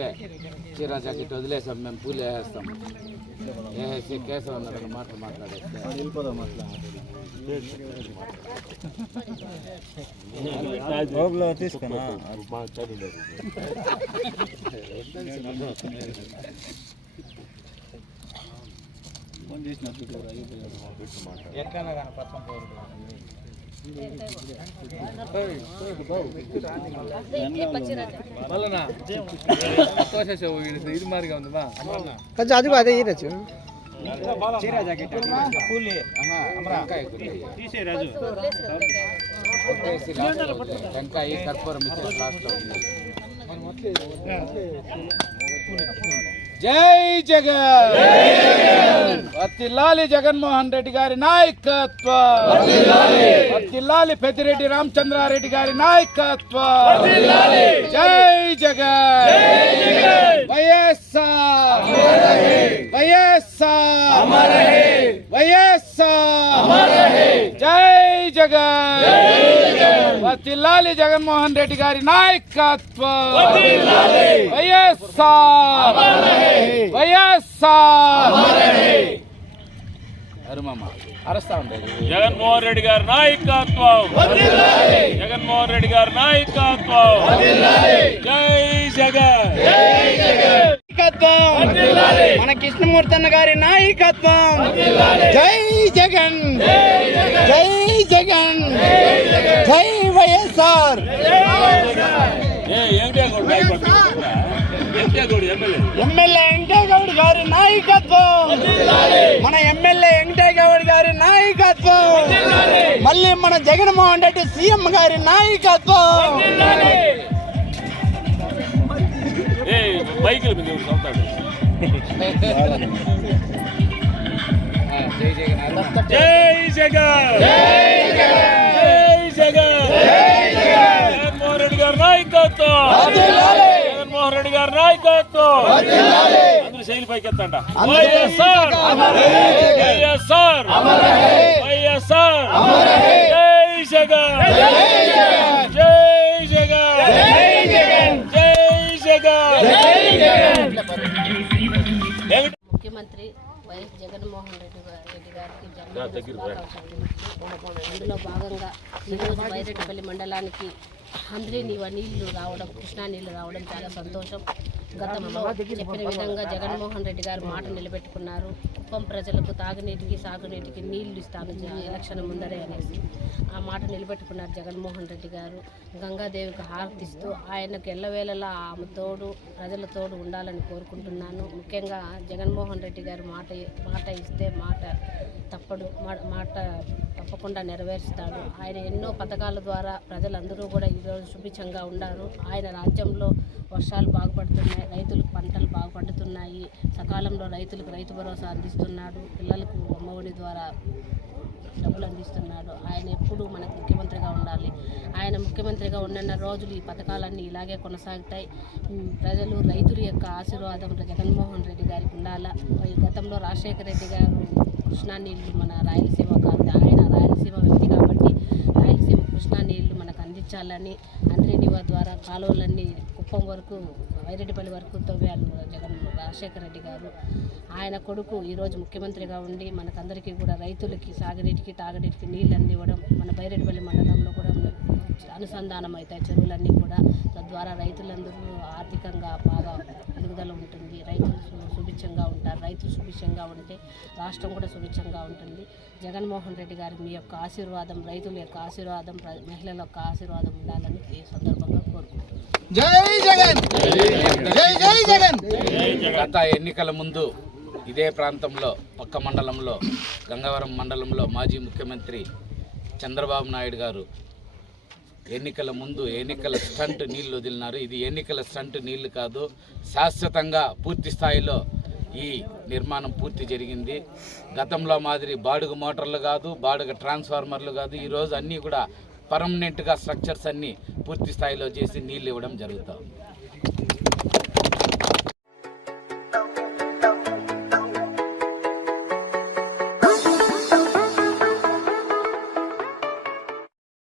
అయితే చీర జాకెట్ వదిలేసాం మేము పూలు వేసేస్తాం వేసేసి కేశవ్ రెండు మాటలు మాట్లాడేస్తే. ఎట్లన్నా కానీ పచ్చం ఇది ಇದು ಮಾರ್ಗ బా కొంచెం అది అదే ఇరచ్చు చీర టెంకాయ కర్పూరం లాస్ట్లో జై జగన్ వర్తిల్లాలి జగన్మోహన్ రెడ్డి గారి నాయకత్వం వర్తిల్లాలి పెద్దిరెడ్డి రామచంద్రారెడ్డి గారి నాయకత్వం జై జగన్ వైఎస్ఆర్ వైఎస్ఆర్ వైఎస్ఆర్ జై జగన్ వర్తిల్లాలి జగన్మోహన్ రెడ్డి గారి నాయకత్వం. వైఎస్ఆర్. వైఎస్ఆర్. అరస్తా ఉండేది జగన్మోహన్ రెడ్డి గారి నాయకత్వం. జగన్మోహన్ రెడ్డి గారి నాయకత్వం. జై జగన్. నాయకత్వం. మన కృష్ణమూర్తి అన్న గారి నాయకత్వం. జై జగన్. జై జగన్. జై వైఎస్ఆర్. ఎమ్మెల్యే? ఎమ్మెల్యే వెంకటేగౌడ్ గారి నాయకత్వం. మన ఎమ్మెల్యే వెంకటేగౌడ్ గారి నాయకత్వం. మళ్ళీ మన జగన్మోహన్ రెడ్డి సీఎం గారి నాయకత్వం. ఏ బైకుల మీద ఎవరు చదువుతాడు జై జగన్! జగన్మోహన్ రెడ్డి గారి నాయకత్వం. అందరూ శైలి పైకి ఎత్తంట వైఎస్ఆర్. వైఎస్ఆర్. వైఎస్ఆర్. జై జగన్. జై జగన్. జై జగన్. వెంకట- ముఖ్యమంత్రి వైఎస్ జగన్మోహన్ రెడ్డి గారి రెడ్డి గారికి జన్మదిన అందులో భాగంగా ఈరోజు వైరెడ్డిపల్లి మండలానికి అందరి నీవ నీళ్ళు రావడం కృష్ణా నీళ్ళు రావడం చాలా సంతోషం. గతంలో చెప్పిన విధంగా జగన్మోహన్ రెడ్డి గారు మాట నిలబెట్టుకున్నారు. కుప్పం ప్రజలకు తాగునీటికి సాగునీటికి నీళ్ళు ఇస్తాను ఎలక్షన్ ముందరే అనేసి. మాట నిలబెట్టుకున్నారు జగన్మోహన్ రెడ్డి గారు. గంగాదేవికి హారతిస్తూ ఆయనకు ఎల్లవేళలా ఆమె తోడు ప్రజల తోడు ఉండాలని కోరుకుంటున్నాను. ముఖ్యంగా జగన్మోహన్ రెడ్డి గారు మాట మాట ఇస్తే మాట తప్పడు మా- మాట తప్పకుండా నెరవేరుస్తాడు. ఆయన ఎన్నో పథకాల ద్వారా ప్రజలందరూ కూడా ఈరోజు సుభిక్షంగా ఉన్నారు. ఆయన రాజ్యంలో వర్షాలు బాగుపడుతున్నాయి రైతులకు పంటలు బాగుపడుతున్నాయి. సకాలంలో రైతులకు రైతు భరోసా అందిస్తున్నాడు. పిల్లలకు అమ్మఒడి ద్వారా డబ్బులు అందిస్తున్నాడు. ఆయన ఎప్పుడూ మనకు ముఖ్యమంత్రిగా ఉండాలి. ఆయన ముఖ్యమంత్రిగా ఉన్న రోజులు ఈ పథకాలన్నీ ఇలాగే కొనసాగుతాయి. ప్రజలు రైతుల యొక్క ఆశీర్వాదం జగన్మోహన్ రెడ్డి గారికి ఉండాలా? ఈ గతంలో రాజశేఖర రెడ్డి గారు కృష్ణా నీళ్ళు మన రాయలసీమ కాదు ఆయన రాయలసీమ వ్యక్తి కాబట్టి రాయలసీమ కృష్ణా నీళ్ళు మనకు అంద్రేనివా ద్వారా కాలువలన్నీ కుప్పం వరకు వైరెడ్డిపల్లి వరకు తవ్వారు జగన్ రాజశేఖర రెడ్డి గారు. ఆయన కొడుకు ఈరోజు ముఖ్యమంత్రిగా ఉండి మనకందరికీ కూడా రైతులకి సాగునీటికి తాగునీటికి నీళ్ళు అందివ్వడం మన బైరెడ్డిపల్లి మండలంలో కూడా అనుసంధానం అవుతాయి చెరువులన్నీ కూడా. తద్వారా రైతులందరూ ఆర్థికంగా బాగా ఎదుగుదల ఉంటుంది. సుభిక్షంగా ఉంటారు. రైతులు సుభిక్షంగా ఉంటే రాష్ట్రం కూడా సుభిక్షంగా ఉంటుంది. జగన్మోహన్ రెడ్డి గారి మీ యొక్క ఆశీర్వాదం రైతుల యొక్క ఆశీర్వాదం మహిళల యొక్క ఆశీర్వాదం ఉండాలని ఈ సందర్భంగా కోరుకుంటున్నాను. జై జగన్! జై జై జగన్! గత ఎన్నికల ముందు ఇదే ప్రాంతంలో పక్క మండలంలో గంగవరం మండలంలో మాజీ ముఖ్యమంత్రి చంద్రబాబు నాయుడు గారు ఎన్నికల ముందు ఎన్నికల స్టంట్ నీళ్ళు వదిలినారు. ఇది ఎన్నికల స్టంట్ నీళ్ళు కాదు శాశ్వతంగా పూర్తి స్థాయిలో ఈ నిర్మాణం పూర్తి జరిగింది. గతంలో మాదిరి బాడుగ మోటార్లు కాదు బాడుగ ట్రాన్స్ఫార్మర్లు కాదు ఈరోజు అన్నీ కూడా పర్మనెంట్గా స్ట్రక్చర్స్ అన్నీ పూర్తి స్థాయిలో చేసి నీళ్ళు ఇవ్వడం జరుగుతుంది